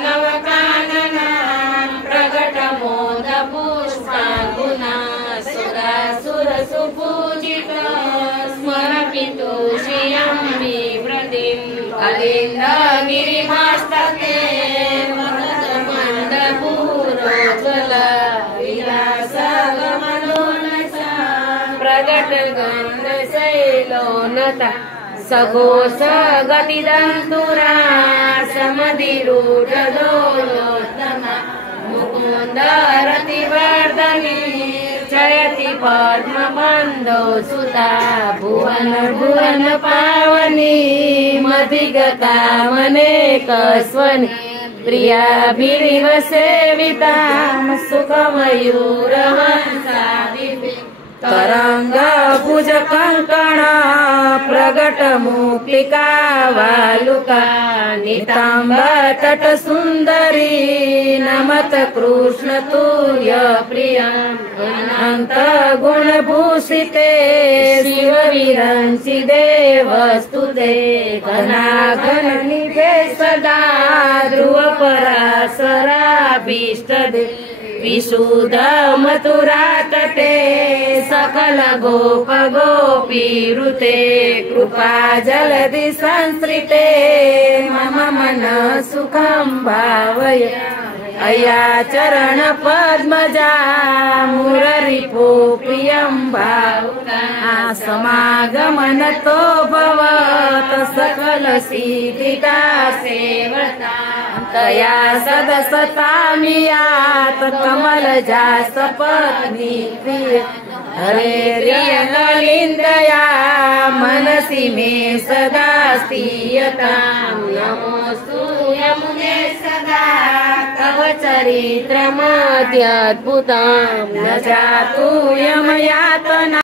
तटस्थनवकानना प्रकटमोदपुष्पाङ्गुना सुरासुरसुपूजित स्मरपितु श्रियं बिभ्रतिं कलिन्दगिरिमस्तके मन्दपूरोज्ज्वल विलासगमनोनसा प्रकटगन्धशैलोनता सघोष गतिदन्तुरा समधिरूढदोलोत्तमा मुकुन्दरतिवर्धनी जयति पद्मबन्धो सुता भुवन भुवन पावनी मधिगता मनेकस्वनि प्रियाभिरिव सेविता सुखमयूरहंसा तरंग भुज कंकण प्रगट मुक्लिका वालुका नितांब तट सुंदरी नमत कृष्ण तुल्य प्रिय अनंत गुण भूषिते शिव विरंचि देवस्तुते घनाघन निभे सदा ध्रुव पराशराभीष्ट दे विशुद्ध मथुरा तटे सकल गोप गोपीरुते कृपा जलधि संसृते मम मन सुखं भावय अया चरण पद्मजा मुररिपो प्रियं भावुका समागमनतो भवत सकल सिद्धिदा सेवता तया सदसतामियात कमल जास पत्नी प्रिय हरे रियलिंदया मनसि मे सदा स्थियतां नमोऽस्तु यमुने सदा तव चरित्रमत्यद्भुतं न जातु यमयातना।